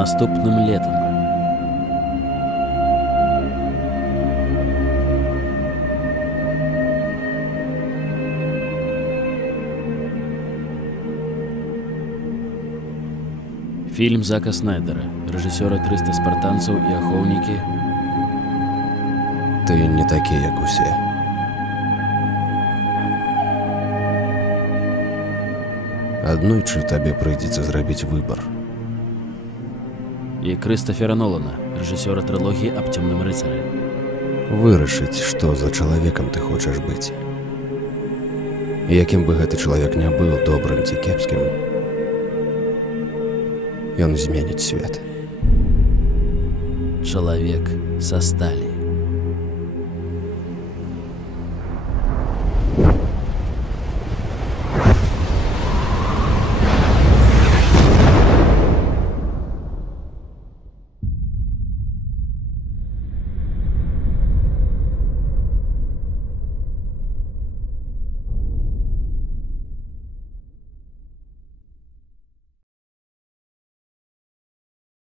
наступным летом. Фільм Зака Снайдера, рэжысёра 300 спартанцаў і ахоўнікі. Ты не такі, як усе. Аднойчы табе прыйдзецца зрабіць выбар. І Крыстафера Нолана, рэжысёра трылогіі аб цёмным рыцары. Вырашыць, што за чалавекам ты хочаш быць. Якім бы гэты чалавек не быў, добрым ці кепскім, ён зменіць свет. Чалавек са сталі.